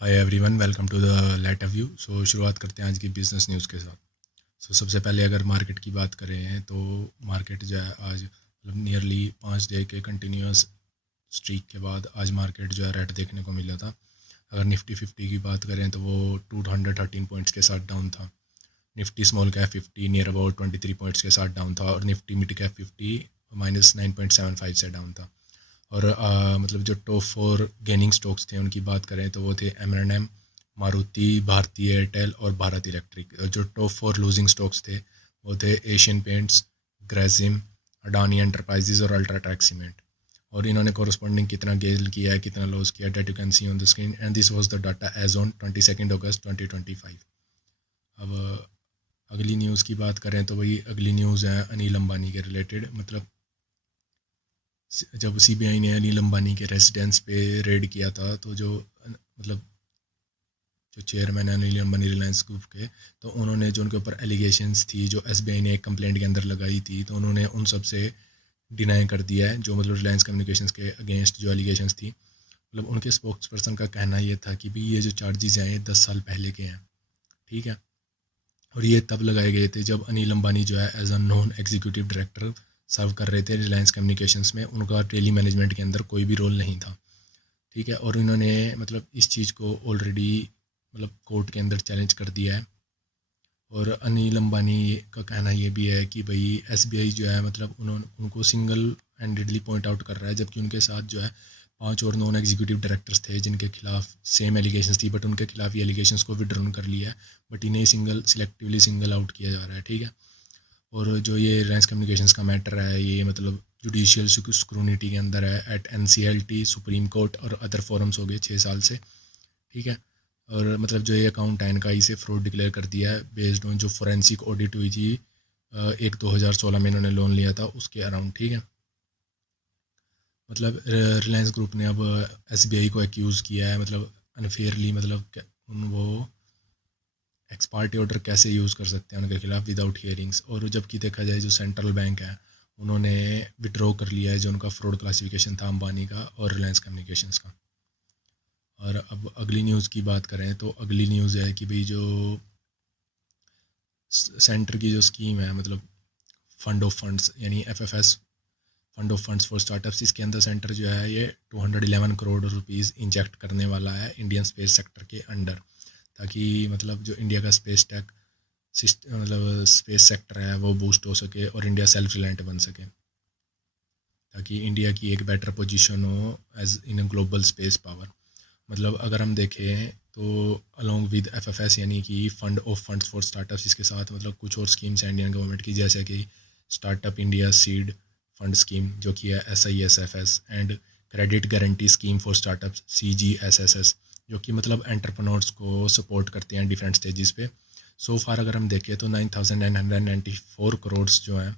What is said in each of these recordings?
Hi everyone, welcome to the letter view. शुरुआत करते हैं आज की बिज़नेस न्यूज़ के साथ। सबसे पहले अगर मार्केट की बात करें तो मार्केट जो है आज मतलब नियरली 5 डे के कंटिन्यूस स्ट्रीक के बाद आज मार्केट जो है रेड देखने को मिला था। अगर निफ्टी 50 की बात करें तो वो 213 पॉइंट्स के साथ डाउन था। Nifty small cap 50 near about 23 points के साथ डाउन था और निफ्टी मिड कैप 50 -9.75 से डाउन था। और मतलब जो टॉप 4 गेनिंग स्टॉक्स थे उनकी बात करें तो वो थे M&M, मारुति, भारती एयरटेल और भारत इलेक्ट्रिक। और जो टॉप 4 लूजिंग स्टॉक्स थे वो थे Asian paints, Grasim, Adani enterprises और अल्ट्राटेक सीमेंट। और इन्होंने कॉरस्पॉन्डिंग कितना गेन किया है, कितना लॉस किया, that you can see on the screen and this was the data as on 22 August 2025। अब अगली न्यूज़ की बात करें तो वही अगली न्यूज़ है अनिल अंबानी के रिलेटेड। मतलब जब सीबीआई ने अनिल अंबानी के रेजिडेंस पे रेड किया था तो जो मतलब जो चेयरमैन है अनिल अंबानी रिलायंस ग्रुप के, तो उन्होंने जो उनके ऊपर एलिगेशंस थी जो एसबीआई ने एक कंप्लेंट के अंदर लगाई थी, तो उन्होंने उन सब से डिनाई कर दिया है। जो मतलब रिलायंस कम्युनिकेशंस के अगेंस्ट जो एलिगेशंस थी, मतलब उनके स्पोक्स पर्सन का कहना ये था कि भाई ये जो चार्जेस हैं ये 10 साल पहले के हैं, ठीक है। और ये तब लगाए गए थे जब अनिल अंबानी जो है as a non executive director serve कर रहे थे रिलायंस कम्युनिकेशंस में। उनका डेली मैनेजमेंट के अंदर कोई भी रोल नहीं था, ठीक है। और इन्होंने मतलब इस चीज़ को ऑलरेडी मतलब कोर्ट के अंदर चैलेंज कर दिया है। और अनिल अंबानी का कहना ये भी है कि भाई एसबीआई जो है मतलब उन्होंने उनको सिंगल हैंडेडली पॉइंट आउट कर रहा है, जबकि उनके साथ जो है 5 और नॉन एग्जीक्यूटिव डायरेक्टर्स थे जिनके खिलाफ सेम एलिगेशंस थी, बट उनके खिलाफ ये एलिगेशंस को विड्रॉन कर लिया है। बट इन्हें सिलेक्टिवली सिंगल आउट किया जा रहा है, ठीक है। और जो ये रिलायंस कम्युनिकेशंस का मैटर है ये मतलब जुडिशियल स्क्रूनिटी के अंदर है एट एनसीएलटी, सुप्रीम कोर्ट और अदर फोरम्स हो गए 6 साल से, ठीक है। और मतलब जो ये अकाउंट है इनका इसे फ्रॉड डिक्लेयर कर दिया है बेस्ड ऑन जो फोरेंसिक ऑडिट हुई थी एक 2016 में इन्होंने लोन लिया था उसके अराउंड, ठीक है। मतलब रिलायंस ग्रुप ने अब एसबीआई को एक्यूज़ किया है मतलब अनफेयरली, मतलब वो एक्स पार्टी ऑर्डर कैसे यूज़ कर सकते हैं उनके खिलाफ विदाउट हियरिंग्स। और जबकि देखा जाए जो सेंट्रल बैंक है उन्होंने विड्रॉ कर लिया है जो उनका फ्रॉड क्लासिफिकेशन था अंबानी का और रिलायंस कम्युनिकेशंस का। और अब अगली न्यूज़ की बात करें तो अगली न्यूज़ है कि भाई जो सेंटर की जो स्कीम है मतलब फंड ऑफ फंड्स यानी FFS, fund of funds for startups, इसके अंदर सेंटर जो है ये 211 करोड़ रुपीस इंजेक्ट करने वाला है इंडियन स्पेस सेक्टर के अंडर, ताकि मतलब जो इंडिया का स्पेस टेक मतलब स्पेस सेक्टर है वो बूस्ट हो सके और इंडिया सेल्फ रिलायंट बन सके, ताकि इंडिया की एक बेटर पोजीशन हो as in global space power. मतलब अगर हम देखें तो अलोंग विद एफएफएस यानी कि fund of funds for startups, इसके साथ मतलब कुछ और स्कीम्स हैं इंडियन गवर्नमेंट की, जैसे कि startup India seed fund scheme जो कि है SISFS and credit guarantee scheme for startups CGSSS, जो कि मतलब एंटरप्रेन्योर्स को सपोर्ट करते हैं डिफरेंट स्टेजेस पे। सो फार अगर हम देखें तो 9,994 करोड़ जो हैं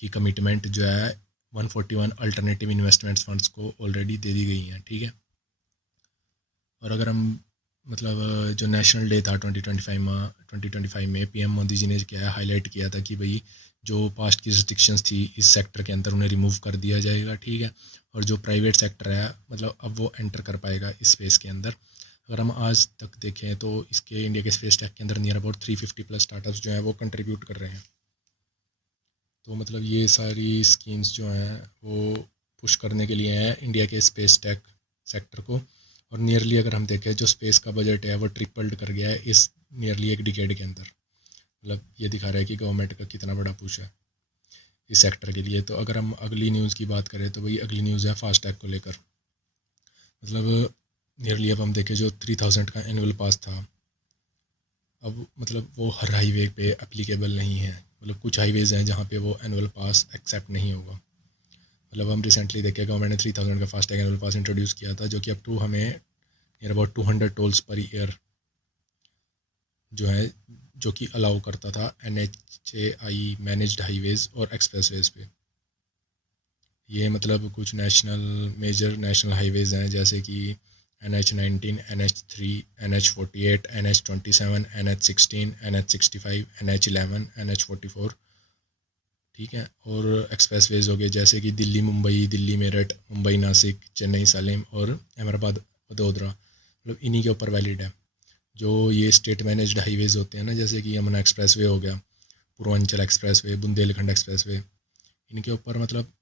की कमिटमेंट जो है 141 अल्टरनेटिव इन्वेस्टमेंट्स फंड्स को ऑलरेडी दे दी गई हैं, ठीक है। और अगर हम मतलब जो नेशनल डे था 2025 में पीएम मोदी जी ने क्या है हाईलाइट किया था कि भाई जो पास्ट की रिस्ट्रिक्शंस थी इस सेक्टर के अंदर उन्हें रिमूव कर दिया जाएगा, ठीक है। और जो प्राइवेट सेक्टर है मतलब अब वो एंटर कर पाएगा इस स्पेस के अंदर। अगर हम आज तक देखें तो इसके इंडिया के स्पेस टेक के अंदर नियर अबाउट 350 प्लस स्टार्टअप्स जो हैं वो कंट्रीब्यूट कर रहे हैं। तो मतलब ये सारी स्कीम्स जो हैं वो पुश करने के लिए हैं इंडिया के स्पेस टेक सेक्टर को। और नियरली अगर हम देखें जो स्पेस का बजट है वो ट्रिपल्ड कर गया है इस नियरली एक डिकेड के अंदर। मतलब ये दिखा रहा है कि गवर्नमेंट का कितना बड़ा पुश है इस सेक्टर के लिए। तो अगर हम अगली न्यूज़ की बात करें तो वही अगली न्यूज़ है फास्टैग को लेकर। मतलब नियरली अब हम देखें जो 3000 का एनुअल पास था, अब मतलब वो हर हाईवे पे एप्लीकेबल नहीं है। मतलब कुछ हाईवेज़ हैं जहाँ पे वो एनुअल पास एक्सेप्ट नहीं होगा। मतलब हम रिसेंटली देखे गवर्नमेंट ने 3000 का फास्टैग एनुअल पास इंट्रोड्यूस किया था, जो कि अप टू हमें near about 200 tolls per year जो है जो कि अलाउ करता था NHAI मैनेज्ड हाईवेज़ और एक्सप्रेसवेज पे। ये मतलब कुछ मेजर नेशनल हाईवेज़ हैं जैसे कि NH19, NH3, NH48, NH27, NH16, NH65, NH11, NH44, ठीक है। और एक्सप्रेसवेज हो गए जैसे कि दिल्ली मुंबई, दिल्ली मेरठ, मुंबई नासिक, चेन्नई सालेम और अहमदाबाद वडोदरा। मतलब इन्हीं के ऊपर वैलिड है। जो ये स्टेट मैनेज्ड हाईवेज़ होते हैं ना, जैसे कि यमुना एक्सप्रेसवे हो गया, पूर्वांचल एक्सप्रेसवे, बुंदेलखंड एक्सप्रेसवे, इनके ऊपर मतलब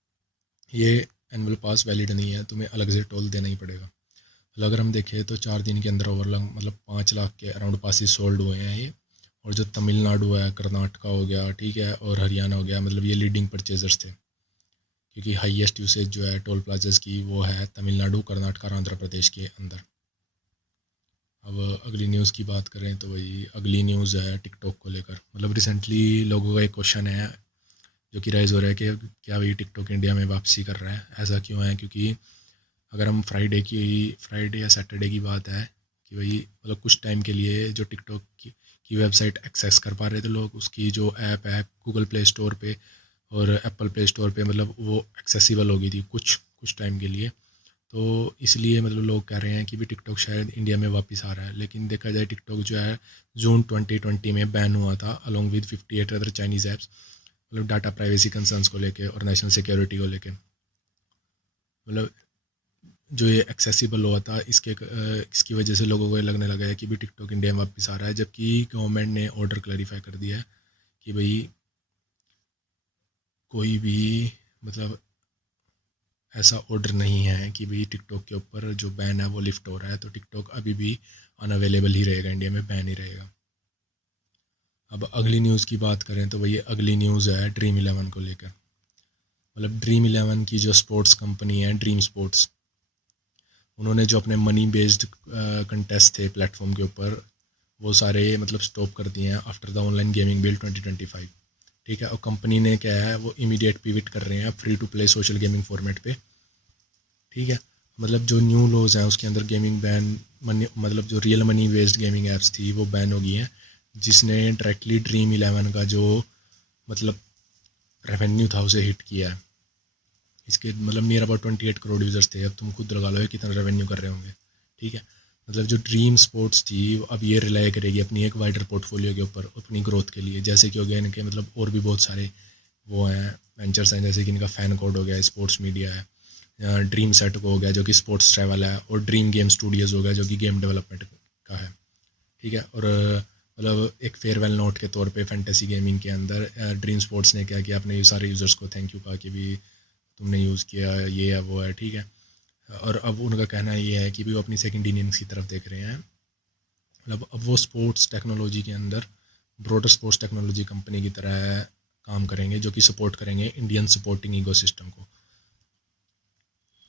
ये एनुअल पास वैलिड नहीं है, तुम्हें अलग से टोल देना ही पड़ेगा। मतलब अगर हम देखें तो 4 दिन के अंदर ओवरलॉन्ग मतलब 5 लाख के अराउंड पासिस सोल्ड हुए हैं ये। और जो तमिलनाडु है, कर्नाटका हो गया, ठीक है, और हरियाणा हो गया, मतलब ये लीडिंग परचेजर्स थे, क्योंकि हाईएस्ट यूसेज जो है टोल प्लाजास की वो है तमिलनाडु, कर्नाटका और आंध्र प्रदेश के अंदर। अब अगली न्यूज़ की बात करें तो वही अगली न्यूज़ है टिकटॉक को लेकर। मतलब रिसेंटली लोगों का एक क्वेश्चन है जो कि राइज हो रहा है कि क्या वही टिकटॉक इंडिया में वापसी कर रहा है। ऐसा क्यों है? क्योंकि अगर हम फ्राइडे या सैटरडे की बात है कि वही मतलब कुछ टाइम के लिए जो टिकटॉक की वेबसाइट एक्सेस कर पा रहे थे लोग, उसकी जो ऐप है गूगल प्ले स्टोर पे और एप्पल प्ले स्टोर पे मतलब वो एक्सेसिबल हो गई थी कुछ टाइम के लिए। तो इसलिए मतलब लोग कह रहे हैं कि भी टिकटॉक शायद इंडिया में वापस आ रहा है। लेकिन देखा जाए टिकटॉक जो है जून 2020 में बैन हुआ था along with 58 other Chinese apps, मतलब डाटा प्राइवेसी कंसर्न्स को लेके और नेशनल सिक्योरिटी को लेके। मतलब जो ये एक्सेसिबल हुआ था इसकी वजह से लोगों को ये लगने लगा है कि भी टिकटॉक इंडिया में वापस आ रहा है, जबकि गवर्नमेंट ने ऑर्डर क्लैरिफाई कर दिया है कि भाई कोई भी मतलब ऐसा ऑर्डर नहीं है कि भाई टिकटॉक के ऊपर जो बैन है वो लिफ्ट हो रहा है। तो टिकटॉक अभी भी अनअवेलेबल ही रहेगा, इंडिया में बैन ही रहेगा। अब अगली न्यूज़ की बात करें तो भाई अगली न्यूज़ है ड्रीम 11 को लेकर। मतलब ड्रीम 11 की जो स्पोर्ट्स कंपनी है ड्रीम स्पोर्ट्स, उन्होंने जो अपने मनी बेस्ड कंटेस्ट थे प्लेटफॉर्म के ऊपर वो सारे मतलब स्टॉप कर दिए हैं after the online gaming bill 2025। ठीक है, और कंपनी ने क्या है वो इमीडिएट पिविट कर रहे हैं free to play social gaming format पे। ठीक है, मतलब जो न्यू लॉज हैं उसके अंदर गेमिंग बैन मतलब जो real money based gaming apps थी वो बैन हो गई हैं, जिसने डायरेक्टली ड्रीम 11 का जो मतलब रेवेन्यू था उसे हिट किया है। इसके मतलब नियर अबाउट 28 करोड़ यूज़र्स थे। अब तुम खुद लगा लो कितना रेवेन्यू कर रहे होंगे। ठीक है, मतलब जो ड्रीम स्पोर्ट्स थी अब ये रिलाई करेगी अपनी एक वाइडर पोर्टफोलियो के ऊपर अपनी ग्रोथ के लिए, जैसे कि हो गया इनके मतलब और भी बहुत सारे वो हैं वेंचर्स हैं, जैसे कि इनका फैन कोड हो गया, स्पोर्ट्स मीडिया है, ड्रीम सेट को हो गया जो कि स्पोर्ट्स ट्रैवल है, और ड्रीम गेम स्टूडियोज़ हो गया जो कि गेम डेवलपमेंट का है। ठीक है, और मतलब एक फेयरवेल नोट के तौर पे फैंटेसी गेमिंग के अंदर ड्रीम स्पोर्ट्स ने क्या किया, अपने ये सारे यूज़र्स को थैंक यू कहा कि भी तुमने यूज़ किया, ये है वो है। ठीक है, और अब उनका कहना ये है कि भी वो अपनी सेकंड इनिंग्स की तरफ देख रहे हैं। मतलब अब वो स्पोर्ट्स टेक्नोलॉजी के अंदर ब्रॉडर स्पोर्ट्स टेक्नोलॉजी कंपनी की तरह काम करेंगे जो कि सपोर्ट करेंगे इंडियन सपोर्टिंग इकोसिस्टम को।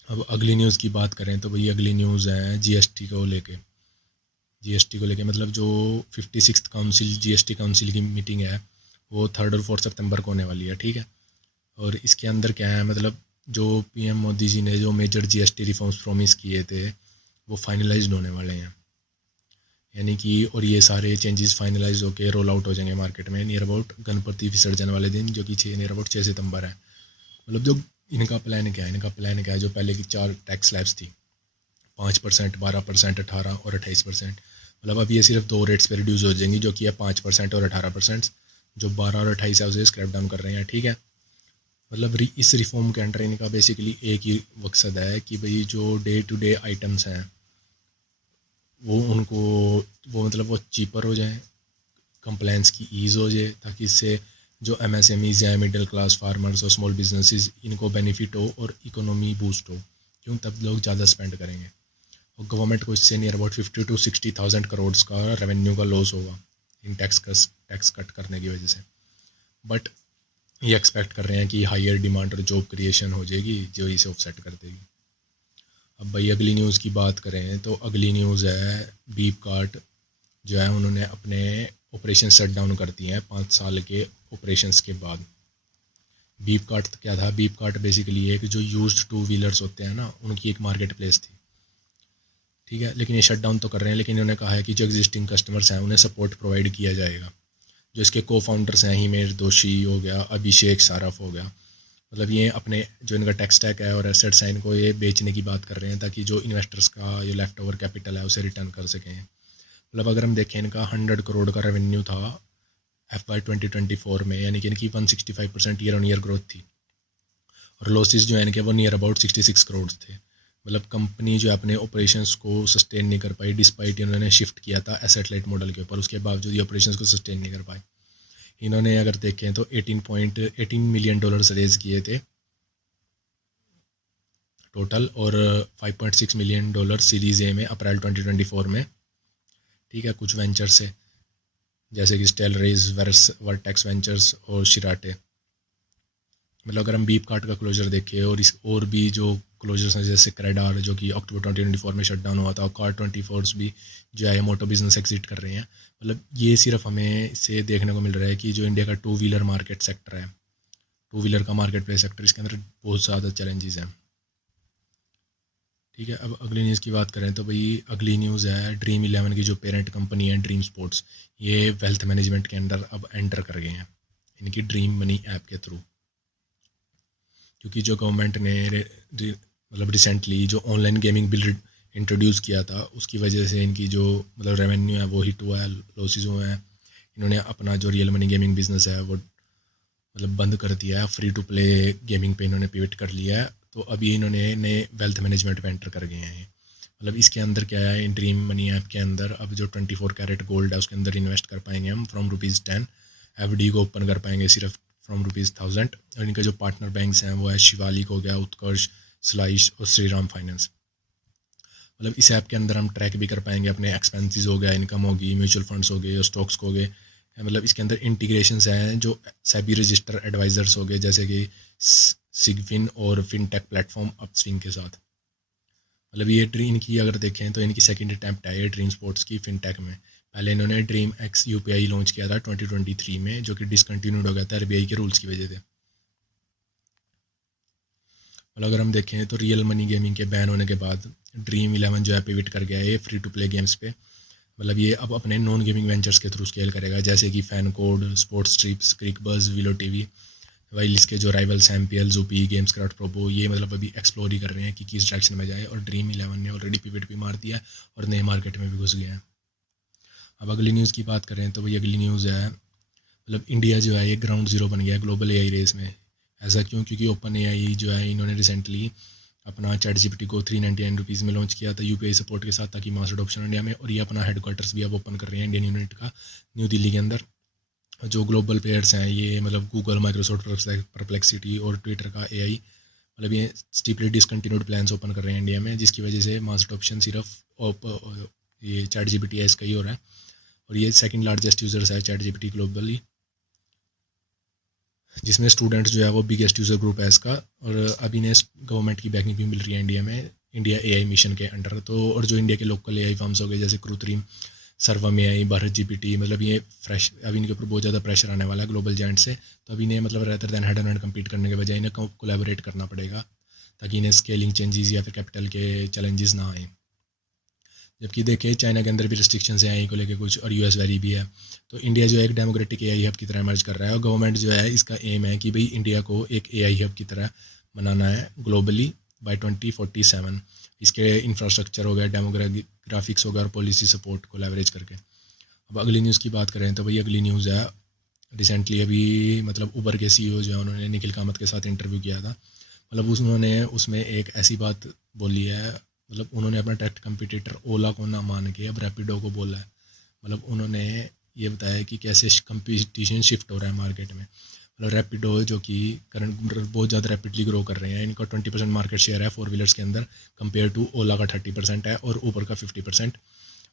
अब अगली न्यूज़ की बात करें तो भाई अगली न्यूज़ है जीएसटी को लेके मतलब जो 56th काउंसिल जीएसटी काउंसिल की मीटिंग है वो 3 और 4 सितंबर को होने वाली है। ठीक है, और इसके अंदर क्या है मतलब जो पीएम मोदी जी ने जो मेजर जीएसटी रिफॉर्म्स प्रॉमिस किए थे वो फाइनलाइज्ड होने वाले हैं, यानी कि और ये सारे चेंजेस फाइनलाइज होके रोल आउट हो जाएंगे मार्केट में नियर अबाउट गणपति विसर्जन वाले दिन, जो कि नियर अबाउट 6 सितंबर है। मतलब जो इनका प्लान क्या है जो पहले की 4 टैक्स स्लैब्स थी 5%, 12%, 18 और 28%, मतलब अब ये सिर्फ 2 रेट्स पे रिड्यूस हो जाएंगी जो कि है 5% और 18%। जो 12 और 28 है उसे स्क्रैप डाउन कर रहे हैं। ठीक है, मतलब इस रिफॉर्म के अंडर इनका बेसिकली एक ही मकसद है कि भाई जो डे टू डे आइटम्स हैं वो उनको वो मतलब वो चीपर हो जाएं, कंप्लायंस की ईज़ हो जाए, ताकि इससे जो एमएसएमईज़ हैं, मिडिल क्लास फार्मर्स और स्मॉल बिजनेसेस, इनको बेनिफिट हो और इकोनॉमी बूस्ट हो, क्यों तब लोग ज़्यादा स्पेंड करेंगे। और गवर्नमेंट को इससे नियर अबाउट 50 to 60,000 करोड़ का रेवेन्यू का लॉस होगा इन टैक्स कट करने की वजह से। बट ये एक्सपेक्ट कर रहे हैं कि हायर डिमांड और जॉब क्रिएशन हो जाएगी जो इसे ऑफसेट कर देगी। अब भाई अगली न्यूज़ की बात करें तो अगली न्यूज़ है बीपकार्ट जो है उन्होंने अपने ऑपरेशन शट डाउन कर दिए हैं 5 साल के ऑपरेशंस के बाद। बीपकार्ट क्या था? बीपकार्ट बेसिकली एक जो यूज्ड 2 व्हीलर्स होते हैं ना उनकी एक मार्केट प्लेस थी। ठीक है, लेकिन ये शट डाउन तो कर रहे हैं, लेकिन इन्होंने कहा है कि जो एग्जिस्टिंग कस्टमर्स हैं उन्हें सपोर्ट प्रोवाइड किया जाएगा। जो इसके को फाउंडर्स हैं हिमेश दोशी हो गया, अभिषेक सारफ हो गया, मतलब ये अपने जो इनका टेक स्टैक है और एसेट्स हैं इनको ये बेचने की बात कर रहे हैं ताकि जो इन्वेस्टर्स का ये लेफ्ट ओवर कैपिटल है उसे रिटर्न कर सकें। मतलब अगर हम देखें इनका 100 करोड़ का रेवेन्यू था FY 2024 में, यानी कि इनकी 165% ईयर ऑन ईयर ग्रोथ थी, और लॉसेस जो है इनके वो नियर अबाउट 66 करोड़ थे। मतलब कंपनी जो है अपने ऑपरेशंस को सस्टेन नहीं कर पाई, डिस्पाइट इन्होंने शिफ्ट किया था एसेट लाइट मॉडल के ऊपर, उसके बावजूद ये ऑपरेशंस को सस्टेन नहीं कर पाए। इन्होंने अगर देखें तो 18 मिलियन डॉलर्स रेज किए थे टोटल, और 5.6 मिलियन डॉलर सीरीज़ ए में अप्रैल 2024 में। ठीक है, कुछ वेंचर्स से जैसे कि स्टेल रेज, वर्टेक्स वेंचर्स और शिराटे। मतलब अगर हम बीप कार्ट का क्लोजर देखें और भी जो क्लोजर्स हैं जैसे क्रेडार जो कि अक्टूबर 2024 में शट डाउन हुआ था, और कार 24 भी जो है मोटो बिजनेस एग्जिट कर रहे हैं। मतलब ये सिर्फ हमें इससे देखने को मिल रहा है कि जो इंडिया का टू व्हीलर मार्केट सेक्टर है, टू व्हीलर का मार्केट प्लेस सेक्टर, इसके अंदर बहुत ज़्यादा चैलेंजेस हैं। ठीक है, अब अगली न्यूज़ की बात करें तो भाई अगली न्यूज़ है ड्रीम 11 की जो पेरेंट कंपनी है ड्रीम स्पोर्ट्स, ये वेल्थ मैनेजमेंट के अंदर अब एंटर कर गए हैं इनकी ड्रीम मनी ऐप के थ्रू। क्योंकि जो गवर्नमेंट ने मतलब रिसेंटली जो ऑनलाइन गेमिंग बिल इंट्रोड्यूस किया था, उसकी वजह से इनकी जो मतलब रेवेन्यू है वो हिट हुआ है, लॉसेज हुए हैं। इन्होंने अपना जो रियल मनी गेमिंग बिजनेस है वो मतलब बंद कर दिया है, फ्री टू प्ले गेमिंग पे इन्होंने पिवट कर लिया है। तो अभी इन्होंने नए वेल्थ मैनेजमेंट पे एंटर कर गए हैं। मतलब इसके अंदर क्या है, इन ड्रीम मनी ऐप के अंदर अब जो 24 कैरेट गोल्ड है उसके अंदर इन्वेस्ट कर पाएंगे हम फ्रॉम ₹10। एफडी को ओपन कर पाएंगे सिर्फ फ्रॉम ₹1000। और इनके जो पार्टनर बैंक्स हैं वो है शिवालिक हो गया, उत्कर्ष, स्लाइस और श्रीराम फाइनेंस। मतलब इस ऐप के अंदर हम ट्रैक भी कर पाएंगे अपने एक्सपेंसेस हो गया, इनकम होगी, म्यूचुअल फंड्स हो गए और स्टॉक्स हो गए। मतलब इसके अंदर इंटीग्रेशंस हैं जो सेबी रजिस्टर एडवाइजर्स हो गए जैसे कि सिगफिन और फिनटेक प्लेटफॉर्म अपस्विंग के साथ। मतलब ये ड्रीम की अगर देखें तो इनकी सेकंड अटैम्प्ट है ये ड्रीम स्पोर्ट्स की फिनटेक में। पहले इन्होंने ड्रीम एक्स यूपीआई लॉन्च किया था 2023 में, जो कि डिसकंटिन्यूड हो गया था आरबीआई के रूल्स की वजह से। मतलब अगर हम देखें तो रियल मनी गेमिंग के बैन होने के बाद ड्रीम 11 जो है पिविट कर गया है फ्री टू प्ले गेम्स पे। मतलब ये अब अपने नॉन गेमिंग वेंचर्स के थ्रू स्केल करेगा जैसे कि फैन कोड, स्पोर्ट्स ट्रिप्स, क्रिक बज, विलो टीवी। वाइल इसके जो राइवल्स हैं MPL, Zupee, games craft, Probo, ये मतलब अभी एक्सप्लोर ही कर रहे हैं कि किस डायरेक्शन में जाए। और ड्रीम 11 ने ऑलरेडी पिवट भी मार दिया और नए मार्केट में भी घुस गए हैं। अब अगली न्यूज़ की बात करें तो भाई अगली न्यूज़ है मतलब इंडिया जो है ये ग्राउंड जीरो बन गया है ग्लोबल एआई रेस में। ऐसा क्यों? क्योंकि ओपन एआई जो है इन्होंने रिसेंटली अपना चैट जीपीटी को ₹399 में लॉन्च किया था यूपीआई सपोर्ट के साथ, ताकि मास अडॉप्शन इंडिया में। और ये अपना हेडक्वार्टर्स भी अब ओपन कर रहे हैं इंडियन यूनिट का न्यू दिल्ली के अंदर। जो ग्लोबल प्लेयर्स हैं ये मतलब गूगल, माइक्रोसॉफ्ट, परप्लेक्सिटी और ट्विटर का एआई मतलब ये स्टीपली डिसकंटिन्यूड प्लान्स ओपन कर रहे हैं इंडिया में, जिसकी वजह से मास अडॉप्शन सिर्फ ये चैट जीपीटी है इसका ही हो रहा है। और ये सेकंड लार्जेस्ट यूजर्स है चैट जीपीटी ग्लोबली, जिसमें स्टूडेंट्स जो है वो बिगेस्ट यूज़र ग्रुप है इसका। और अभी ने गवर्नमेंट की बैकिंग भी मिल रही है इंडिया में इंडिया एआई मिशन के अंडर। तो और जो इंडिया के लोकल एआई फर्म्स हो गए जैसे कृत्रिम, सर्वम एआई, भारत जीपीटी, मतलब ये फ्रेश अभी इनके ऊपर बहुत ज़्यादा प्रेशर आने वाला है ग्लोबल जायंट से। तो अभी इन्हें मतलब rather than head and head compete करने के बजाय इन्हें कोलैबोरेट करना पड़ेगा ताकि इन्हें स्केलिंग चेंजेस या फिर कैपिटल के चैलेंजेस ना आए। जबकि देखिए चाइना के अंदर भी रिस्ट्रिक्शंस हैं एआई को लेकर कुछ, और यूएस वैली भी है। तो इंडिया जो है एक डेमोक्रेटिक एआई हब की तरह इमर्ज कर रहा है, और गवर्नमेंट जो है इसका एम है कि भाई इंडिया को एक एआई हब की तरह बनाना है ग्लोबली बाय 2047। इसके इंफ्रास्ट्रक्चर हो गया, डेमोग्राफिक्स हो गया और पॉलिसी सपोर्ट को लेवरेज करके। अब अगली न्यूज़ की बात करें तो भाई अगली न्यूज़ है रिसेंटली अभी मतलब उबर के सीईओ जो है उन्होंने निखिल कामत के साथ इंटरव्यू किया था। मतलब उन्होंने उसमें एक ऐसी बात बोली है, मतलब उन्होंने अपना डायरेक्ट कंपटीटर ओला को ना मान के अब रैपिडो को बोला है। मतलब उन्होंने ये बताया कि कैसे कंपटीशन शिफ्ट हो रहा है मार्केट में। मतलब रैपिडो जो कि करंट बहुत ज़्यादा रैपिडली ग्रो कर रहे हैं, इनका 20% मार्केट शेयर है 4 व्हीलर्स के अंदर, कंपेयर टू ओला का 30% है और ऊबर का 50%।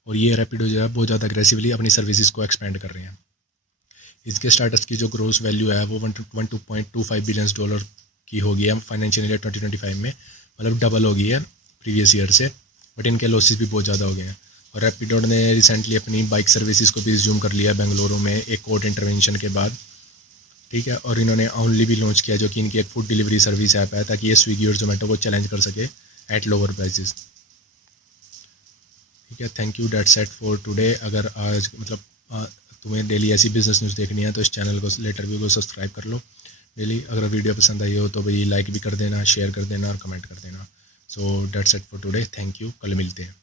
और ये रैपिडो जो है बहुत ज़्यादा अग्रेसिवली अपनी सर्विसेज को एक्सपेंड कर रहे हैं। इसके स्टार्टअप्स की जो ग्रोस वैल्यू है वो $1.25 बिलियन की होगी है फाइनेंशियल ईयर 2025 में, मतलब डबल हो गई है प्रीवियस ईयर से। बट इनके लॉसेस भी बहुत ज़्यादा हो गए हैं। और रैपिडो ने रिसेंटली अपनी बाइक सर्विसेज को भी रिज्यूम कर लिया बेंगलुरु में एक कोर्ट इंटरवेंशन के बाद। ठीक है, और इन्होंने ओनली भी लॉन्च किया जो कि इनकी एक फूड डिलीवरी सर्विस ऐप है, ताकि ये स्विगी और जोमेटो को चैलेंज कर सके एट लोअर प्राइसेस। ठीक है, thank you, that's set for today. अगर आज मतलब तुम्हें डेली ऐसी बिजनेस न्यूज़ देखनी है तो इस चैनल को लेटर व्यू को सब्सक्राइब कर लो डेली। अगर वीडियो पसंद आई हो तो भाई लाइक भी कर देना, शेयर कर देना और कमेंट कर देना। So that's set for today, thank you, कल मिलते हैं।